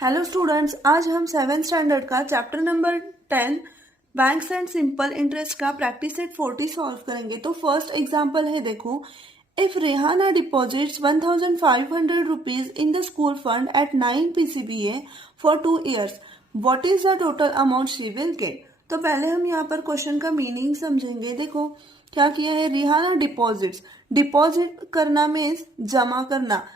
Hello students, आज हम 7th standard का chapter number 10 banks and simple interest का प्रैक्टिस सेट 40 सॉल्व करेंगे। तो फर्स्ट एग्जांपल है, देखो, if Rehana deposits 1500 rupees in the school fund eight 9 PCBA for 2 years, what is the total amount she will gate. तो पहले हम यहाँ पर क्वेश्चन का मीनिंग समझेंगे। देखो क्या किया है, रेहाना डिपॉजिट्स, डिपॉजिट करना मीन्स जमा करना,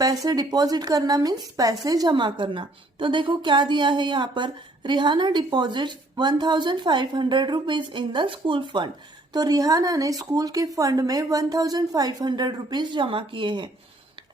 पैसे डिपॉजिट करना मीन्स पैसे जमा करना। तो देखो क्या दिया है यहाँ पर, Rehana deposit 1500 rupees in the school fund. तो रिहाना ने स्कूल के फंड में 1500 रुपीज जमा किए हैं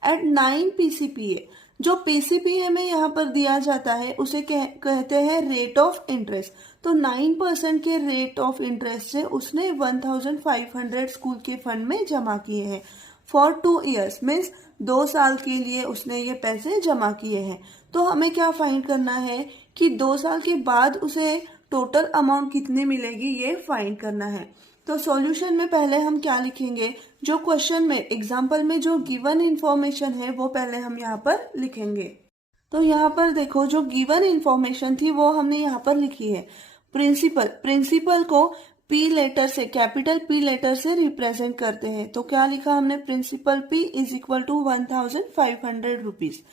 एट 9 PCPA। जो PCPA में यहाँ पर दिया जाता है उसे कहते हैं रेट ऑफ इंटरेस्ट। तो 9% के रेट ऑफ इंटरेस्ट से उसने 1500 स्कूल के फंड में जमा किए हैं फॉर 2 years, मीन्स 2 साल के लिए उसने ये पैसे जमा किए हैं। तो हमें क्या फाइंड करना है कि 2 साल के बाद उसे टोटल अमाउंट कितनी मिलेगी, ये फाइंड करना है। तो सॉल्यूशन में पहले हम क्या लिखेंगे, जो क्वेश्चन में एग्जाम्पल में जो गिवन इंफॉर्मेशन है वो पहले हम यहाँ पर लिखेंगे। तो यहाँ पर देखो जो गिवन इंफॉर्मेशन थी वो हमने यहाँ पर लिखी है। प्रिंसिपल को पी लेटर से, कैपिटल पी लेटर से रिप्रेजेंट करते हैं। तो क्या लिखा हमने, principal P is equal to 1500 rupees.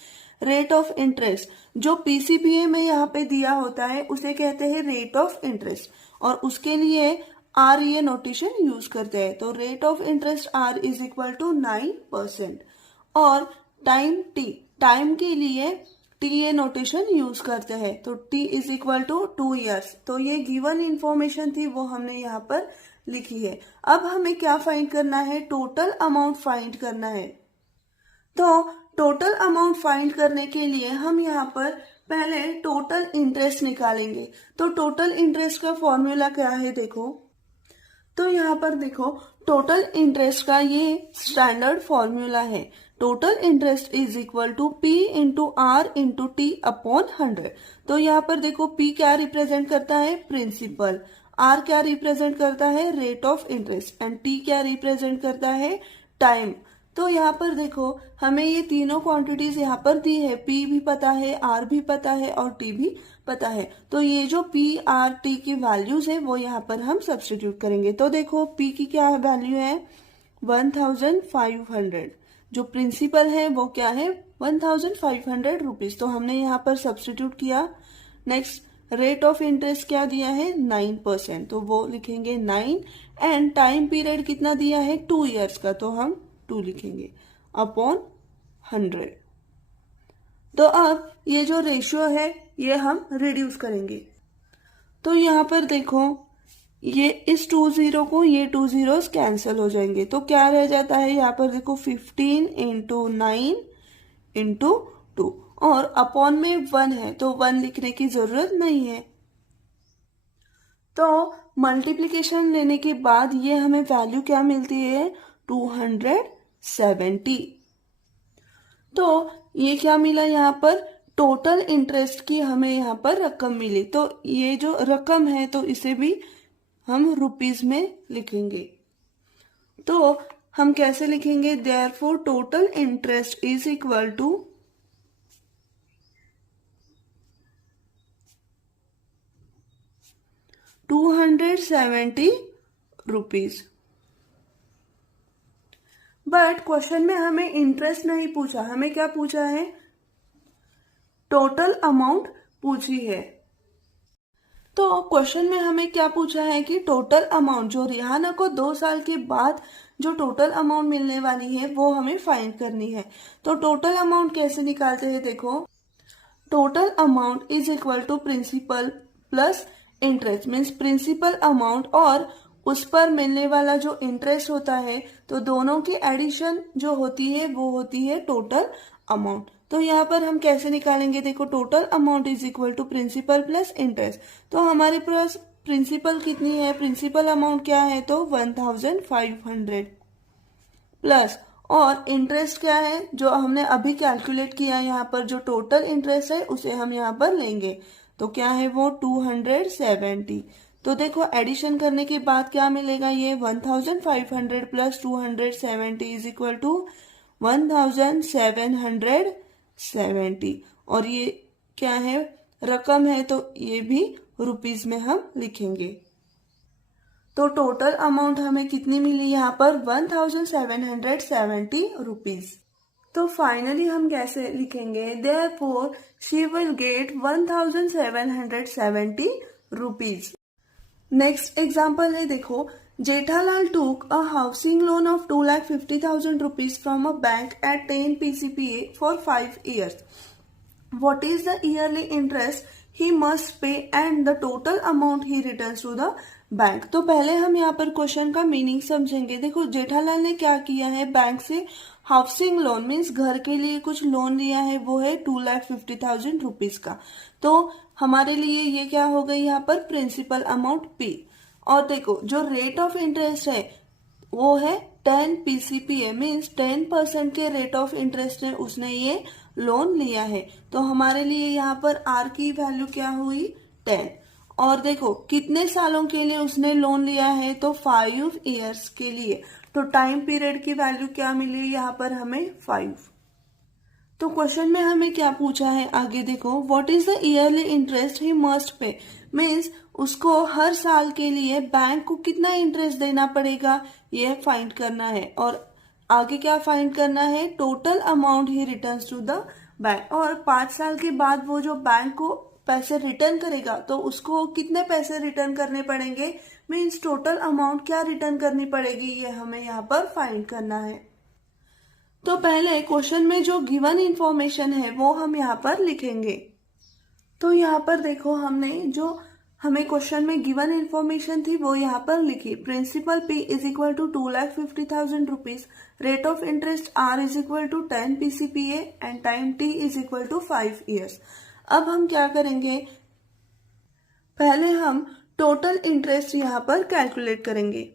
Rate of interest जो पीसीपीए में यहाँ पे दिया होता है उसे कहते हैं रेट ऑफ इंटरेस्ट, और उसके लिए आर ये नोटेशन यूज करते हैं। तो rate of interest R is equal to 9%। और टाइम टी, टाइम के लिए टी ये नोटेशन यूज करते हैं। तो T is equal to 2 years। तो ये गिवन इंफॉर्मेशन थी वो हमने यहाँ पर लिखी है। अब हमें क्या फाइंड करना है, टोटल अमाउंट फाइंड करना है। तो टोटल अमाउंट फाइंड करने के लिए हम यहाँ पर पहले टोटल इंटरेस्ट निकालेंगे। तो टोटल इंटरेस्ट का फॉर्मूला क्या है, देखो, तो यहाँ पर देखो टोटल इंटरेस्ट का ये स्टैंडर्ड फॉर्मूला है। Total interest is equal to P into R into T upon 100। तो यहाँ पर देखो पी क्या रिप्रेजेंट करता है, प्रिंसिपल, आर क्या रिप्रेजेंट करता है, rate of interest, and T क्या रिप्रेजेंट करता है, टाइम। तो यहाँ पर देखो हमें ये तीनों क्वांटिटीज यहाँ पर दी है, पी भी पता है, आर भी पता है और टी भी पता है। तो ये जो पी आर टी की वैल्यूज है वो यहाँ पर हम सब्स्टिट्यूट करेंगे। तो देखो पी की क्या वैल्यू है, 1500, जो प्रिंसिपल है वो क्या है, 1500 रुपीज। तो हमने यहाँ पर सब्स्टिट्यूट किया। नेक्स्ट रेट ऑफ इंटरेस्ट क्या दिया है, 9%, तो वो लिखेंगे 9। एंड टाइम पीरियड कितना दिया है, 2 years का, तो हम 2 लिखेंगे अपॉन 100। तो अब ये जो रेशियो है ये हम रिड्यूस करेंगे। तो यहाँ पर देखो ये इस 2 0 को, ये 2 zeros कैंसिल हो जाएंगे। तो क्या रह जाता है यहाँ पर, देखो 15 इंटू 9 इंटू 2, और अपॉन में 1 है तो 1 लिखने की जरूरत नहीं है। तो मल्टीप्लीकेशन लेने के बाद ये हमें वैल्यू क्या मिलती है, 270। तो ये क्या मिला यहाँ पर, टोटल इंटरेस्ट की हमें यहाँ पर रकम मिली। तो ये जो रकम है तो इसे भी हम रुपीज में लिखेंगे। तो हम कैसे लिखेंगे, therefore total interest is equal to 270 rupees. But question में हमें इंटरेस्ट नहीं पूछा, हमें क्या पूछा है, टोटल अमाउंट पूछी है। तो क्वेश्चन में हमें क्या पूछा है कि टोटल अमाउंट जो रिहाना को 2 साल के बाद जो टोटल अमाउंट मिलने वाली है वो हमें फाइंड करनी है। तो टोटल अमाउंट कैसे निकालते हैं, देखो, total amount is equal to principal plus interest, means principal amount और उस पर मिलने वाला जो इंटरेस्ट होता है, तो दोनों की एडिशन जो होती है वो होती है टोटल अमाउंट। तो यहाँ पर हम कैसे निकालेंगे, देखो total amount is equal to principal plus interest. तो हमारे पास प्रिंसिपल कितनी है, प्रिंसिपल अमाउंट क्या है, तो 1500 प्लस, और इंटरेस्ट क्या है जो हमने अभी कैलकुलेट किया, यहाँ पर जो टोटल इंटरेस्ट है उसे हम यहाँ पर लेंगे। तो क्या है वो 270। तो देखो एडिशन करने के बाद क्या मिलेगा, ये 1500 प्लस 270 इज इक्वल टू 1770, और ये क्या है, रकम है, तो ये भी रुपीज में हम लिखेंगे। तो टोटल अमाउंट हमें कितनी मिली यहाँ पर 1770 रुपीज। तो फाइनली हम कैसे लिखेंगे, therefore she will get 1770 rupees. Next example है, देखो, Jethalal took a housing loan of 2,50,000 rupees from a bank at 10 PCPA for 5 years. What is the yearly interest he must pay and the total amount he returns to the bank. तो पहले हम यहाँ पर question का meaning समझेंगे। देखो, जेठालाल ने क्या किया है, बैंक से हाउसिंग लोन मीन्स घर के लिए कुछ लोन लिया है, वो है 2,50,000 रुपीज का। तो हमारे लिए ये क्या हो गई यहाँ पर, प्रिंसिपल अमाउंट पी। और देखो, जो रेट ऑफ इंटरेस्ट है वो है 10 PCPA मीन्स 10% के रेट ऑफ इंटरेस्ट में उसने ये लोन लिया है। तो हमारे लिए यहाँ पर आर की वैल्यू क्या हुई, 10। और देखो कितने सालों के लिए उसने लोन लिया है, तो 5 years के लिए। तो टाइम पीरियड की वैल्यू क्या मिली यहाँ पर हमें, 5। तो क्वेश्चन में हमें क्या पूछा है, आगे देखो, what is the yearly interest he must pay, means उसको हर साल के लिए बैंक को कितना इंटरेस्ट देना पड़ेगा ये फाइंड करना है। और आगे क्या फाइंड करना है, total amount he returns to the bank. और 5 साल के बाद वो जो बैंक को पैसे रिटर्न करेगा तो उसको कितने पैसे रिटर्न करने पड़ेंगे, मीन्स टोटल अमाउंट क्या रिटर्न करनी पड़ेगी, ये हमें यहाँ पर फाइंड करना है। तो पहले क्वेश्चन में जो गिवन इंफॉर्मेशन है वो हम यहाँ पर लिखेंगे। तो यहाँ पर देखो, हमने जो हमें क्वेश्चन में गिवन इंफॉर्मेशन थी वो यहाँ पर लिखी, principal P is equal to 2,50,000 rupees, rate of interest R is equal to 10 PCPA and time T is equal to 5 years। अब हम क्या करेंगे, पहले हम टोटल इंटरेस्ट यहाँ पर कैलकुलेट करेंगे।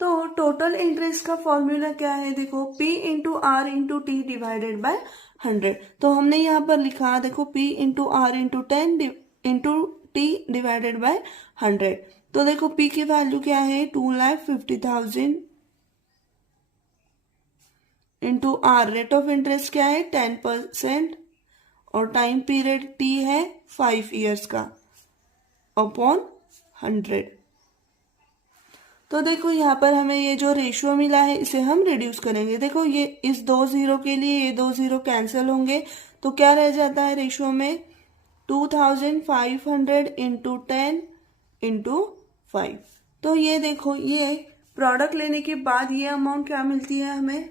तो टोटल इंटरेस्ट का फॉर्मूला क्या है, देखो, P into R into T divided by 100। तो हमने यहाँ पर लिखा, देखो, P into R into 10 into T divided by 100। तो देखो P की वैल्यू क्या है, 2,50,000 into R, rate of interest क्या है 10%, और टाइम पीरियड T है 5 years का, अपॉन 100। तो देखो यहाँ पर हमें ये जो रेशियो मिला है इसे हम रिड्यूस करेंगे। देखो, ये इस 2 0 के लिए ये 2 0 कैंसिल होंगे, तो क्या रह जाता है रेशियो में, 2,500 इंटू 10 इंटू 5। तो ये देखो, ये प्रोडक्ट लेने के बाद ये अमाउंट क्या मिलती है हमें,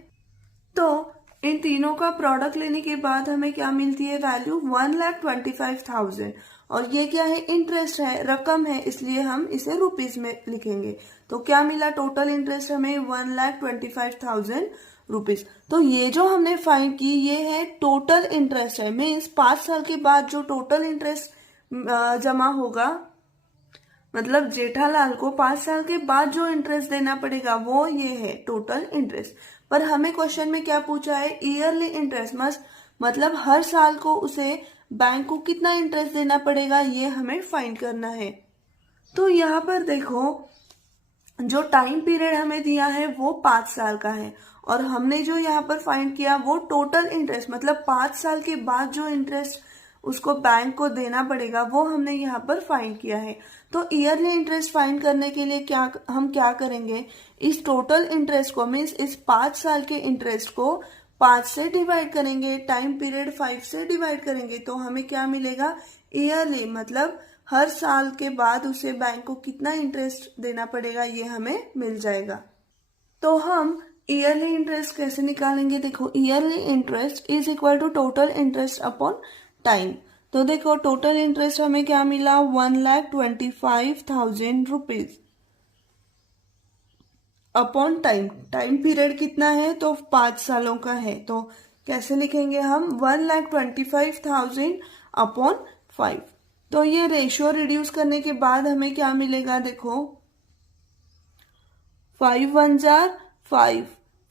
तो इन तीनों का प्रोडक्ट लेने के बाद हमें क्या मिलती है वैल्यू, 1,25,000। और ये क्या है, इंटरेस्ट है, रकम है, इसलिए हम इसे रुपीज में लिखेंगे। तो क्या मिला, टोटल इंटरेस्ट हमें 1,25,000 रुपीज। तो ये जो हमने फाइंड की ये है टोटल इंटरेस्ट है, मीन्स 5 साल के बाद जो टोटल इंटरेस्ट जमा होगा, मतलब जेठालाल को 5 साल के बाद जो इंटरेस्ट देना पड़ेगा वो ये है टोटल इंटरेस्ट। पर हमें क्वेश्चन में क्या पूछा है, ईयरली इंटरेस्ट मस्ट, मतलब हर साल को उसे बैंक को कितना इंटरेस्ट देना पड़ेगा ये हमें फाइंड करना है। तो यहाँ पर देखो, जो टाइम पीरियड हमें दिया है वो 5 साल का है, और हमने जो यहाँ पर फाइंड किया वो टोटल इंटरेस्ट, मतलब 5 साल के बाद जो इंटरेस्ट उसको बैंक को देना पड़ेगा वो हमने यहाँ पर फाइंड किया है। तो ईयरली इंटरेस्ट फाइंड करने के लिए हम क्या करेंगे, इस टोटल इंटरेस्ट को, मीन्स इस 5 साल के इंटरेस्ट को 5 से डिवाइड करेंगे, टाइम पीरियड 5 से डिवाइड करेंगे, तो हमें क्या मिलेगा, ईयरली, मतलब हर साल के बाद उसे बैंक को कितना इंटरेस्ट देना पड़ेगा ये हमें मिल जाएगा। तो हम ईयरली इंटरेस्ट कैसे निकालेंगे, देखो, yearly interest is equal to total interest upon time. तो देखो, टोटल इंटरेस्ट हमें क्या मिला, 1,25,000 rupees upon time. Time period कितना है, तो 5 सालों का है। तो कैसे लिखेंगे हम, 1,25,000 अपॉन 5। तो ये रेशियो रिड्यूस करने के बाद हमें क्या मिलेगा, देखो, 5 1 जार 5,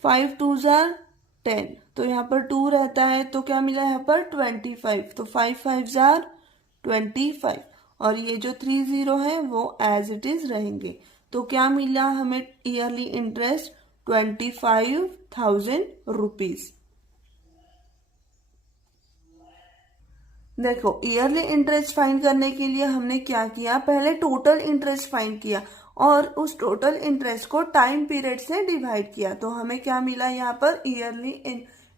5 2 जार 10, तो यहाँ पर 2 रहता है, तो क्या मिला यहाँ पर 25, तो 5 5 जार 25, और ये जो 3 0 है वो एज इट इज रहेंगे। तो क्या मिला हमें ईयरली इंटरेस्ट, 25,000 रुपीज। देखो ईयरली इंटरेस्ट फाइंड करने के लिए हमने क्या किया, पहले टोटल इंटरेस्ट फाइंड किया और उस टोटल इंटरेस्ट को टाइम पीरियड से डिवाइड किया, तो हमें क्या मिला, यहाँ पर ईयरली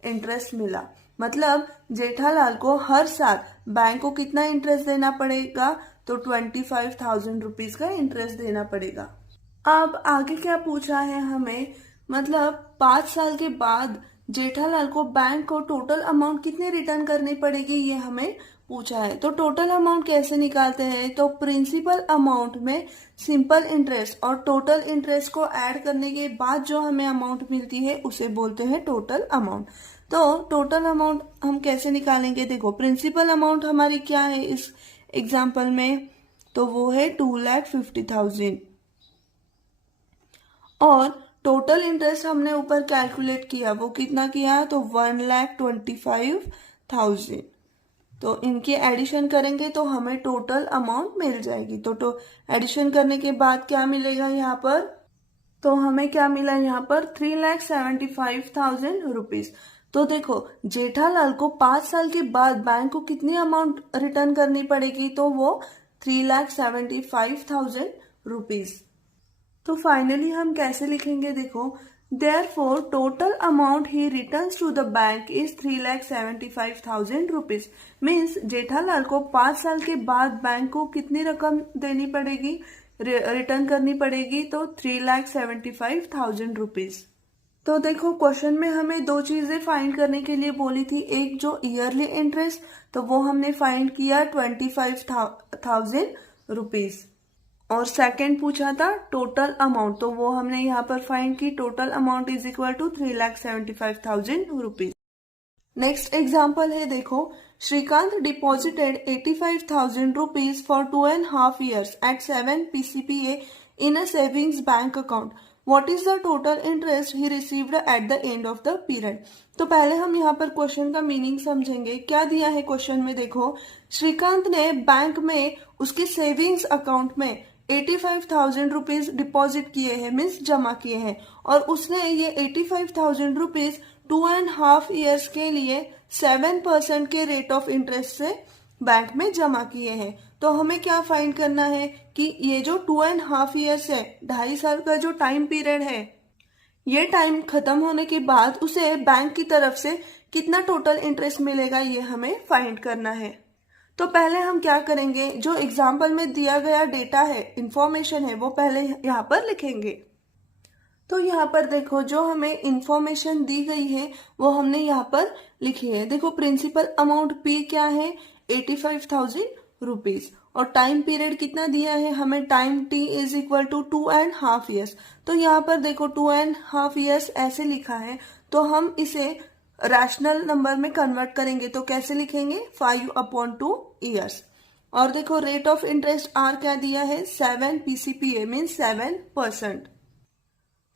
इंटरेस्ट मिला। मतलब जेठालाल को हर साल बैंक को कितना इंटरेस्ट देना पड़ेगा, तो 25,000 रुपीज का इंटरेस्ट देना पड़ेगा। अब आगे क्या पूछा है हमें, मतलब 5 साल के बाद जेठालाल को बैंक को टोटल अमाउंट कितनी रिटर्न करनी पड़ेगी, ये हमें पूछा है। तो टोटल अमाउंट कैसे निकालते हैं, तो प्रिंसिपल अमाउंट में सिंपल इंटरेस्ट और टोटल इंटरेस्ट को ऐड करने के बाद जो हमें अमाउंट मिलती है उसे बोलते हैं टोटल अमाउंट। तो टोटल अमाउंट हम कैसे निकालेंगे, देखो प्रिंसिपल अमाउंट हमारी क्या है इस एग्जाम्पल में, तो वो है 2,50,000 और टोटल इंटरेस्ट हमने ऊपर कैलकुलेट किया, वो कितना किया, तो 1,25,000। तो इनके एडिशन करेंगे तो हमें टोटल अमाउंट मिल जाएगी। तो एडिशन करने के बाद क्या मिलेगा यहाँ पर, तो हमें क्या मिला यहाँ पर 3,75,000 रुपीज। तो देखो जेठालाल को 5 साल के बाद बैंक को कितनी अमाउंट रिटर्न करनी पड़ेगी, तो वो 3,75,000 रुपीज। तो फाइनली हम कैसे लिखेंगे, देखो therefore total amount he returns to the bank is 3,75,000 rupees. Means Jethalal को 5 साल के बाद बैंक को कितनी रकम देनी पड़ेगी, रिटर्न करनी पड़ेगी, तो 3,75,000 रुपीज। तो देखो क्वेश्चन में हमें दो चीजें फाइंड करने के लिए बोली थी, एक जो ईयरली इंटरेस्ट, तो वो हमने फाइंड किया 25,000 रुपीज, और सेकंड पूछा था टोटल अमाउंट, तो वो हमने यहाँ पर फाइंड की, total amount is equal to 3,75,000 rupees. Next example है, देखो Shrikant deposited 85,000 rupees for 2.5 years at 7 PCPA in a savings bank account. What is the total interest he received at the end of the period? तो पहले हम यहाँ पर question का meaning समझेंगे। क्या दिया है क्वेश्चन में, देखो श्रीकांत ने बैंक में उसके सेविंग्स अकाउंट में 85,000 रुपीज डिपॉजिट किए हैं, मीन्स जमा किए हैं, और उसने ये 85,000 रुपीज 2.5 years के लिए 7% के रेट ऑफ इंटरेस्ट से बैंक में जमा किए हैं। तो हमें क्या फाइंड करना है कि ये जो 2.5 years है, 2.5 साल का जो टाइम पीरियड है, ये टाइम खत्म होने के बाद उसे बैंक की तरफ से कितना टोटल इंटरेस्ट मिलेगा, ये हमें फाइंड करना है। तो पहले हम क्या करेंगे, जो एग्जाम्पल में दिया गया डेटा है, इंफॉर्मेशन है, वो पहले यहाँ पर लिखेंगे। तो यहाँ पर देखो जो हमें इंफॉर्मेशन दी गई है वो हमने यहाँ पर लिखी है। देखो प्रिंसिपल अमाउंट पी क्या है, 85,000 रुपीज, और टाइम पीरियड कितना दिया है हमें, time T is equal to 2.5 years। तो यहाँ पर देखो 2.5 years ऐसे लिखा है, तो हम इसे रैशनल नंबर में कन्वर्ट करेंगे, तो कैसे लिखेंगे, 5/2 years। और देखो रेट ऑफ इंटरेस्ट आर क्या दिया है, 7 PCPA मीन्स 7%।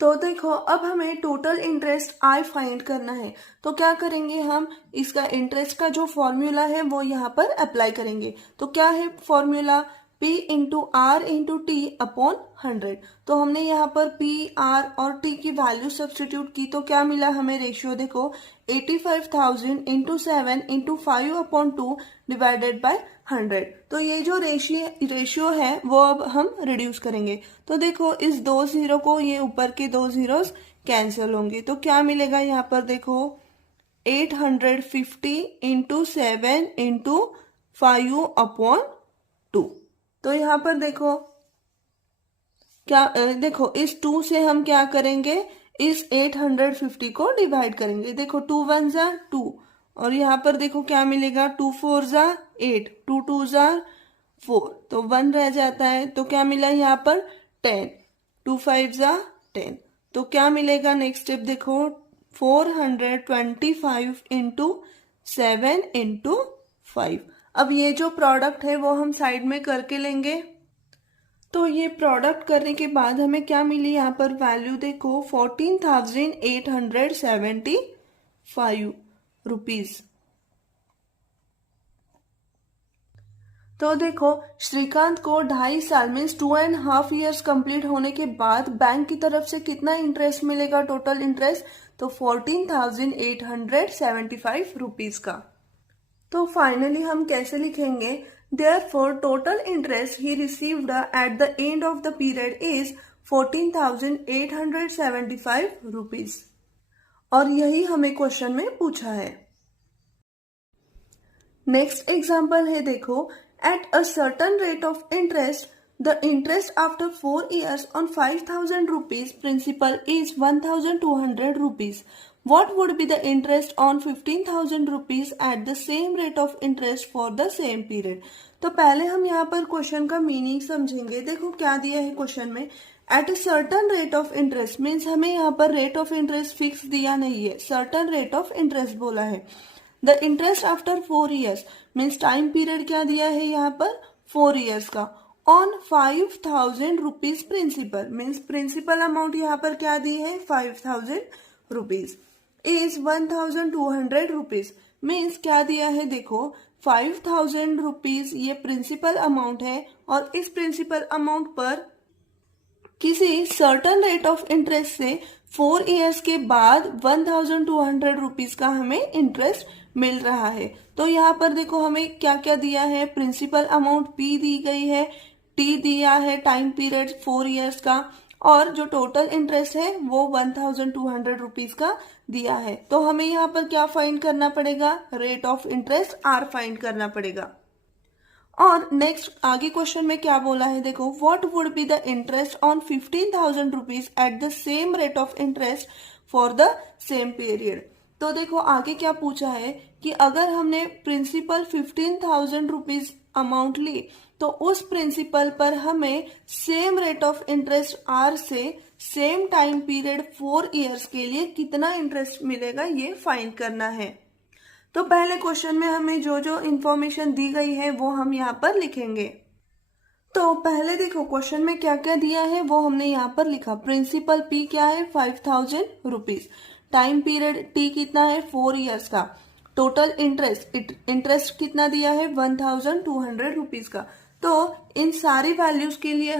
तो देखो अब हमें टोटल इंटरेस्ट आई फाइंड करना है, तो क्या करेंगे हम, इसका इंटरेस्ट का जो फॉर्मूला है वो यहाँ पर अप्लाई करेंगे। तो क्या है formula, P into R into T upon 100। तो हमने यहाँ पर P, R और T की वैल्यू सब्सटीट्यूट की, तो क्या मिला हमें रेशियो, देखो 85,000 इंटू 7 इंटू 5/2 डिवाइडेड बाय 100। तो ये जो रेशियो है वो अब हम रिड्यूस करेंगे। तो देखो इस 2 जीरो को, ये ऊपर के 2 जीरोस कैंसिल होंगे, तो क्या मिलेगा यहाँ पर, देखो 850 इंटू 7 इंटू 5/2। तो यहाँ पर देखो क्या, देखो इस 2 से हम क्या करेंगे, इस 850 को डिवाइड करेंगे। देखो 2 1 जा 2, और यहाँ पर देखो क्या मिलेगा, 2 4 जा 8, 2 2 जा 4, तो 1 रह जाता है, तो क्या मिला यहाँ पर 10, 2 5 जा 10, तो क्या मिलेगा नेक्स्ट स्टेप, देखो 425 इंटू 7 इंटू 5। अब ये जो प्रोडक्ट है वो हम साइड में करके लेंगे। तो ये प्रोडक्ट करने के बाद हमें क्या मिली यहाँ पर वैल्यू, देखो 14,875 रुपीज। तो देखो श्रीकांत को 2.5 साल मीन्स 2.5 years कंप्लीट होने के बाद बैंक की तरफ से कितना इंटरेस्ट मिलेगा, टोटल इंटरेस्ट, तो 14,875 रुपीज का। तो फाइनली हम कैसे लिखेंगे, therefore total interest he received at the end of the period is 14,875 rupees. और यही हमें क्वेश्चन में पूछा है। नेक्स्ट एग्जाम्पल है देखो, at a certain rate of interest the interest after 4 years on 5,000 rupees principal is 1,200 rupees. What would be the interest on 15,000 rupees at the same rate of interest for the same period? तो पहले हम यहाँ पर question का meaning समझेंगे। देखो क्या दिया है क्वेश्चन में, at a certain rate of interest means हमें यहाँ पर रेट ऑफ इंटरेस्ट फिक्स दिया नहीं है, सर्टन रेट ऑफ इंटरेस्ट बोला है। The interest after 4 years means time period क्या दिया है यहाँ पर 4 years का, on 5,000 rupees principal means principal amount यहाँ पर क्या दी है 5,000 रुपीज, इज 1,200 रुपीज मीन्स क्या दिया है देखो 5,000 रुपीज ये प्रिंसिपल अमाउंट है और इस प्रिंसिपल अमाउंट पर किसी सर्टन रेट ऑफ इंटरेस्ट से 4 years के बाद 1,200 रुपीज का हमें इंटरेस्ट मिल रहा है। तो यहाँ पर देखो हमें क्या क्या दिया है, प्रिंसिपल अमाउंट P दी गई है, T दिया है टाइम पीरियड 4 years का, और जो टोटल इंटरेस्ट है वो 1,200 रुपीज का दिया है। तो हमें यहाँ पर क्या फाइंड करना पड़ेगा, rate of interest R find करना पड़ेगा। और नेक्स्ट आगे क्वेश्चन में क्या बोला है देखो, what would be the interest on 15,000 rupees at the same rate of interest for the same period. तो देखो आगे क्या पूछा है कि अगर हमने प्रिंसिपल 15,000 रुपीज अमाउंट ली तो उस प्रिंसिपल पर हमें same rate of interest R से सेम टाइम पीरियड 4 years के लिए कितना इंटरेस्ट मिलेगा ये फाइंड करना है। तो पहले क्वेश्चन में हमें जो जो इंफॉर्मेशन दी गई है वो हम यहाँ पर लिखेंगे। तो पहले देखो क्वेश्चन में क्या क्या दिया है वो हमने यहाँ पर लिखा, प्रिंसिपल P क्या है 5,000 रुपीज, टाइम पीरियड T कितना है 4 years का, टोटल इंटरेस्ट कितना दिया है 1,200 रुपीज का। तो इन सारी वैल्यूज के लिए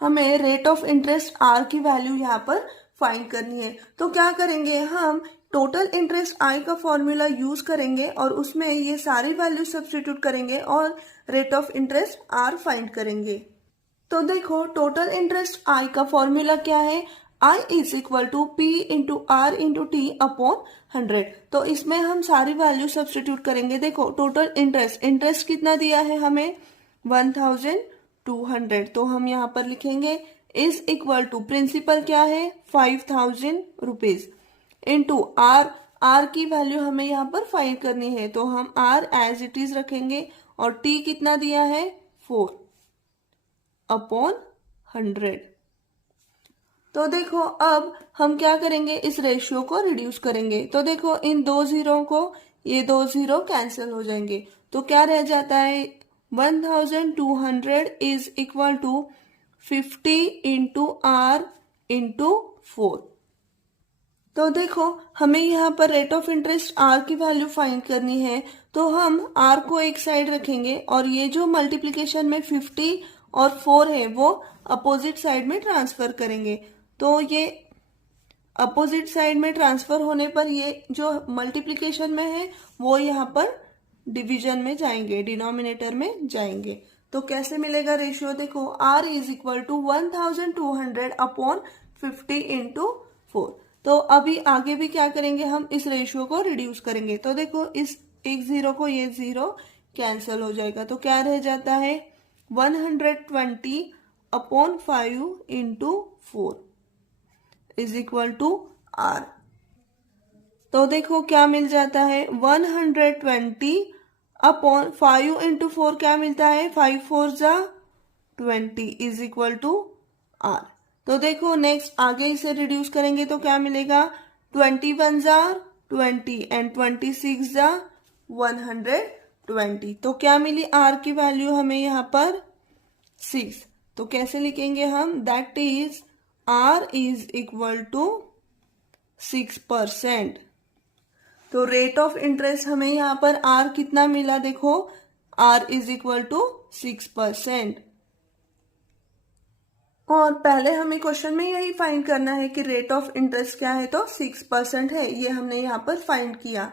हमें रेट ऑफ इंटरेस्ट R की वैल्यू यहाँ पर फाइंड करनी है। तो क्या करेंगे, हम टोटल इंटरेस्ट I का फॉर्मूला यूज करेंगे और उसमें ये सारी वैल्यू सब्स्टिट्यूट करेंगे और rate of interest R find करेंगे। तो देखो टोटल इंटरेस्ट I का फॉर्मूला क्या है, I is equal to P into R into T upon 100। तो इसमें हम सारी वैल्यू सब्स्टिट्यूट करेंगे। देखो टोटल इंटरेस्ट कितना दिया है हमें 1,200, तो हम यहाँ पर लिखेंगे इज इक्वल टू प्रिंसिपल क्या है 5,000 रुपीज इंटू R की वैल्यू हमें यहाँ पर फाइंड करनी है, तो हम R एज इट इज रखेंगे और T कितना दिया है 4 अपॉन 100। तो देखो अब हम क्या करेंगे, इस रेशियो को रिड्यूस करेंगे। तो देखो इन दो जीरो को, ये दो जीरो कैंसिल हो जाएंगे, तो क्या रह जाता है 1,200 is equal to 50 into R into 4। तो देखो हमें यहाँ पर रेट ऑफ इंटरेस्ट R की वैल्यू फाइंड करनी है, तो हम R को एक साइड रखेंगे और ये जो मल्टीप्लीकेशन में 50 और 4 है वो अपोजिट साइड में ट्रांसफर करेंगे। तो ये अपोजिट साइड में ट्रांसफर होने पर ये जो मल्टीप्लीकेशन में है वो यहाँ पर डिवीजन में जाएंगे, डिनोमिनेटर में जाएंगे। तो कैसे मिलेगा रेशियो, देखो R is equal to 1,200 upon 50 into 4। तो अभी आगे भी क्या करेंगे, हम इस रेशियो को रिड्यूस करेंगे। तो देखो इस एक जीरो को ये जीरो कैंसिल हो जाएगा, तो क्या रह जाता है 120 upon 5 into 4 is equal to R। तो देखो क्या मिल जाता है 120 अपॉन 5 इंटू 4 क्या मिलता है 5 4 जा 20 इज इक्वल टू R। तो देखो नेक्स्ट आगे इसे रिड्यूस करेंगे तो क्या मिलेगा 21 जा 20 एंड 26 जा 120। तो क्या मिली R की वैल्यू हमें यहाँ पर 6। तो कैसे लिखेंगे हम, that is R is equal to 6%। तो रेट ऑफ इंटरेस्ट हमें यहाँ पर R कितना मिला, देखो R इज इक्वल टू 6%। और पहले हमें क्वेश्चन में यही फाइंड करना है कि रेट ऑफ इंटरेस्ट क्या है, तो 6% है, ये हमने यहाँ पर फाइंड किया।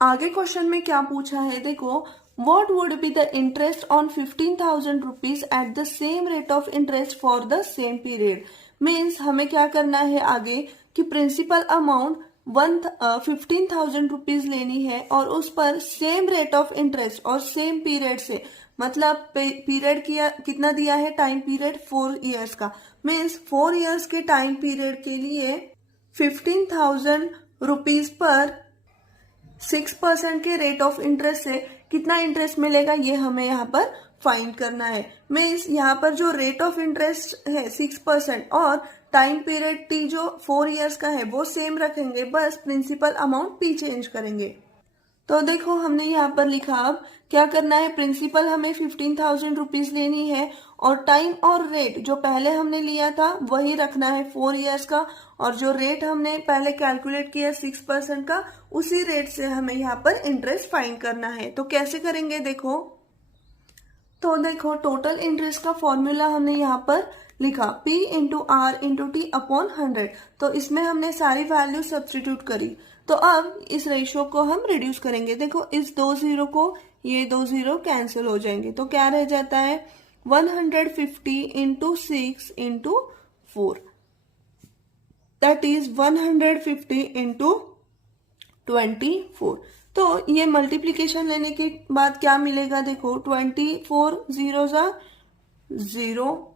आगे क्वेश्चन में क्या पूछा है देखो, what would be the interest on 15,000 rupees at the same rate of interest for the same period. Means हमें क्या करना है आगे कि प्रिंसिपल अमाउंट 15,000 रुपीज लेनी है और उस पर सेम रेट ऑफ इंटरेस्ट और सेम पीरियड से, मतलब पीरियड कितना दिया है, टाइम पीरियड 4 इयर्स का। मीन्स 4 इयर्स के टाइम पीरियड के लिए 15,000 रुपीज पर 6% के रेट ऑफ इंटरेस्ट से कितना इंटरेस्ट मिलेगा, ये हमें यहाँ पर फाइंड करना है। मीन्स यहाँ पर जो रेट ऑफ इंटरेस्ट है 6% और टाइम पीरियड टी जो 4 इयर्स का है वो सेम रखेंगे, बस प्रिंसिपल अमाउंट पी चेंज करेंगे। तो देखो हमने यहाँ पर लिखा, अब क्या करना है, प्रिंसिपल हमें 15,000 रुपीज लेनी है और टाइम और रेट जो पहले हमने लिया था वही रखना है 4 इयर्स का, और जो रेट हमने पहले कैलकुलेट किया 6% का, उसी रेट से हमें यहाँ पर इंटरेस्ट फाइंड करना है। तो कैसे करेंगे देखो, तो देखो टोटल इंटरेस्ट का फॉर्मूला हमने यहाँ पर लिखा P into R into T upon 100। तो इसमें हमने सारी वैल्यू सब्स्टिट्यूट करी। तो अब इस रेशियो को हम रिड्यूस करेंगे। देखो इस 2 जीरो को, ये 2 जीरो कैंसिल हो जाएंगे, तो क्या रह जाता है 150 into 6 into 4, that is 150 into 24। तो ये मल्टीप्लीकेशन लेने के बाद क्या मिलेगा देखो, 24 जीरो जा 0,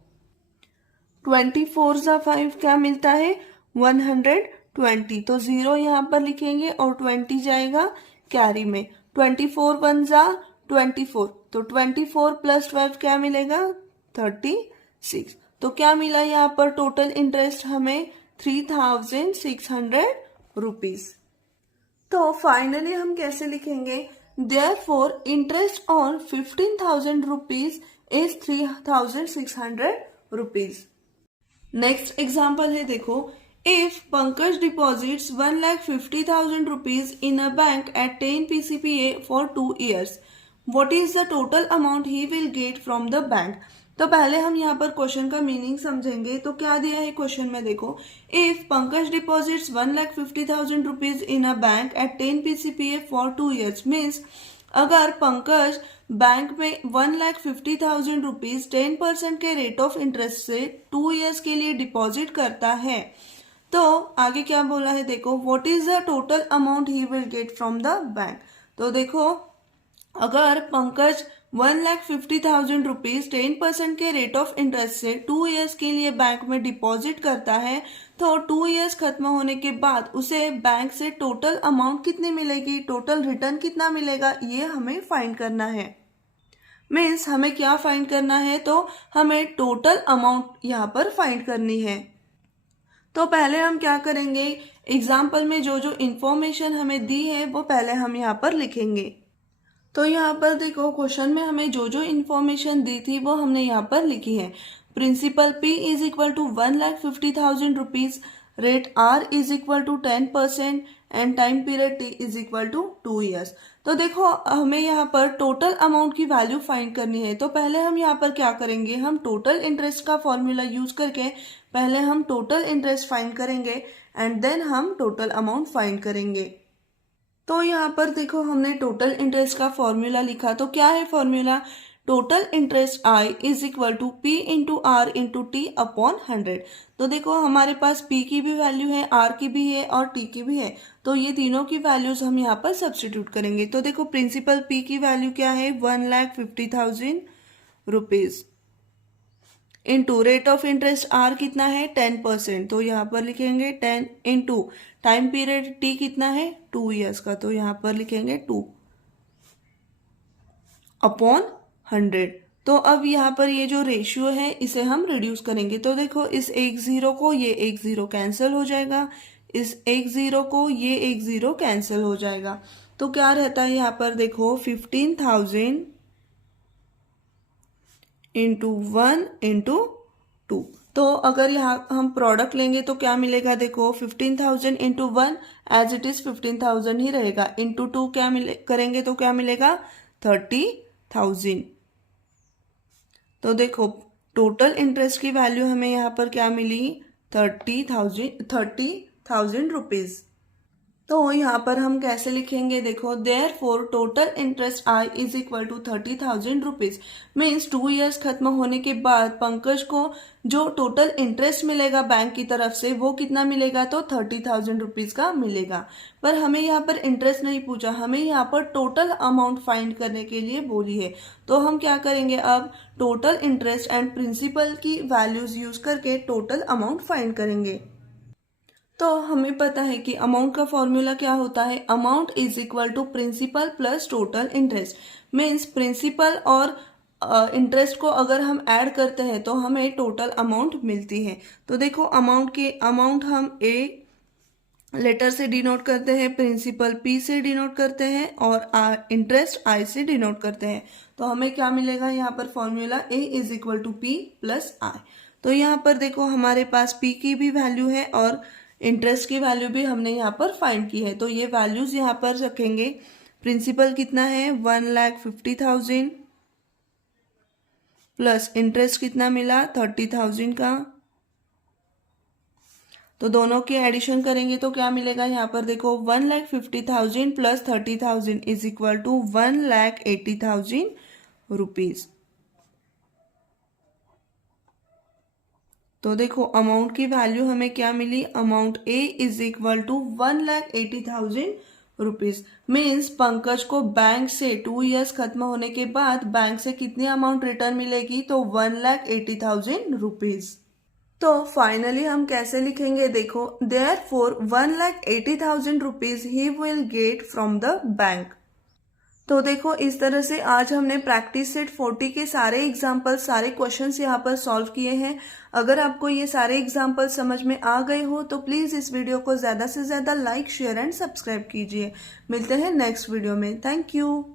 24 जा 5 क्या मिलता है 120। तो 0 यहाँ पर लिखेंगे और 20 जाएगा कैरी में। 24 1 जा 24, तो 24 प्लस 12 क्या मिलेगा 36। तो क्या मिला यहाँ पर टोटल इंटरेस्ट हमें 3,600 रुपीज। तो फाइनली हम कैसे लिखेंगे, therefore interest on 15,000 rupees is 3,600 rupees. Next example है देखो, if Pankaj deposits 1,50,000 rupees in a bank at 10 PCPA for 2 years, what is the total amount he will get from the bank. तो पहले हम यहाँ पर क्वेश्चन का मीनिंग समझेंगे। तो क्या दिया है क्वेश्चन में देखो, if Pankaj deposits 1,50,000 rupees in a bank at 10 PCPA for 2 years, means अगर पंकज बैंक में 1,50,000 रुपीज 10% के रेट ऑफ इंटरेस्ट से 2 years के लिए डिपॉजिट करता है, तो आगे क्या बोला है देखो, what is the total amount he will get from the bank. तो देखो अगर पंकज 1,50,000 रुपीज 10% के रेट ऑफ इंटरेस्ट से 2 years के लिए बैंक में डिपॉजिट करता है, तो 2 years खत्म होने के बाद उसे बैंक से टोटल अमाउंट कितनी मिलेगी, टोटल रिटर्न कितना मिलेगा, ये हमें फाइंड करना है। मीन्स हमें क्या फाइंड करना है, तो हमें टोटल अमाउंट यहाँ पर फाइंड करनी है। तो पहले हम क्या करेंगे, एग्जाम्पल में जो जो इंफॉर्मेशन हमें दी है वो पहले हम यहाँ पर लिखेंगे। तो यहाँ पर देखो क्वेश्चन में हमें जो जो इन्फॉर्मेशन दी थी वो हमने यहाँ पर लिखी है। Principal P is equal to 1,50,000 rupees, rate R is equal to 10% and time period T is equal to 2 years। तो देखो हमें यहाँ पर टोटल अमाउंट की वैल्यू फाइंड करनी है। तो पहले हम यहाँ पर क्या करेंगे, हम टोटल इंटरेस्ट का फॉर्मूला यूज करके पहले हम टोटल इंटरेस्ट फाइंड करेंगे एंड देन हम टोटल अमाउंट फाइंड करेंगे। तो यहाँ पर देखो हमने टोटल इंटरेस्ट का फॉर्मूला लिखा। तो क्या है formula, total interest I is equal to P into R into T upon 100। तो देखो हमारे पास P की भी वैल्यू है, R की भी है और T की भी है, तो ये तीनों की वैल्यूज हम यहाँ पर सब्स्टिट्यूट करेंगे। तो देखो प्रिंसिपल P की वैल्यू क्या है 1,50,000 rupees into rate of interest R कितना है 10%, तो यहाँ पर लिखेंगे 10 इंटू टाइम पीरियड T कितना है 2 years का, तो यहाँ पर लिखेंगे 2 अपॉन 100। तो अब यहाँ पर ये जो रेशियो है इसे हम रिड्यूस करेंगे। तो देखो इस 1 0 को ये 1 0 कैंसिल हो जाएगा, इस 1 0 को ये 1 0 कैंसिल हो जाएगा। तो क्या रहता है यहाँ पर देखो 15,000 इंटू 1 इंटू 2। तो अगर यहाँ हम प्रोडक्ट लेंगे तो क्या मिलेगा देखो 15,000 इंटू 1 एज इट इज 15,000 ही रहेगा, इंटू 2 क्या करेंगे तो क्या मिलेगा 30,000। तो देखो टोटल इंटरेस्ट की वैल्यू हमें यहाँ पर क्या मिली 30,000 रुपीज। तो यहाँ पर हम कैसे लिखेंगे, देखो therefore total interest I is equal to 30,000 rupees. Means 2 years खत्म होने के बाद पंकज को जो टोटल इंटरेस्ट मिलेगा बैंक की तरफ से वो कितना मिलेगा, तो 30,000 रुपीज का मिलेगा। पर हमें यहाँ पर इंटरेस्ट नहीं पूछा, हमें यहाँ पर टोटल अमाउंट फाइंड करने के लिए बोली है। तो हम क्या करेंगे, अब टोटल इंटरेस्ट एंड प्रिंसिपल की वैल्यूज यूज करके टोटल अमाउंट फाइंड करेंगे। तो हमें पता है कि अमाउंट का फॉर्मूला क्या होता है, amount is equal to principal plus total interest. Means principal और इंटरेस्ट को अगर हम ऐड करते हैं तो हमें टोटल अमाउंट मिलती है। तो देखो अमाउंट हम ए लेटर से डिनोट करते हैं, प्रिंसिपल पी से डिनोट करते हैं और इंटरेस्ट आई से डिनोट करते हैं। तो हमें क्या मिलेगा यहाँ पर formula, A is equal to P plus I. तो यहाँ पर देखो हमारे पास पी की भी वैल्यू है और इंटरेस्ट की वैल्यू भी हमने यहाँ पर फाइंड की है। तो ये वैल्यूज यहाँ पर रखेंगे। प्रिंसिपल कितना है 1,50,000 प्लस इंटरेस्ट कितना मिला 30,000 का। तो दोनों की एडिशन करेंगे तो क्या मिलेगा, यहाँ पर देखो 1,50,000 plus 30,000 is equal to 1,80,000 rupees. तो देखो अमाउंट की वैल्यू हमें क्या मिली, amount A is equal to 1,80,000 rupees. Means Pankaj को बैंक से 2 ईयर्स खत्म होने के बाद बैंक से कितनी अमाउंट रिटर्न मिलेगी, तो 1,80,000 रुपीज। तो फाइनली हम कैसे लिखेंगे, देखो therefore 1,80,000 rupees he will get from the bank. तो देखो इस तरह से आज हमने प्रैक्टिस सेट 40 के सारे एग्जाम्पल्स, सारे क्वेश्चंस यहाँ पर सॉल्व किए हैं। अगर आपको ये सारे एग्जाम्पल्स समझ में आ गए हो तो प्लीज़ इस वीडियो को ज़्यादा से ज़्यादा लाइक, शेयर एंड सब्सक्राइब कीजिए। मिलते हैं नेक्स्ट वीडियो में। Thank you.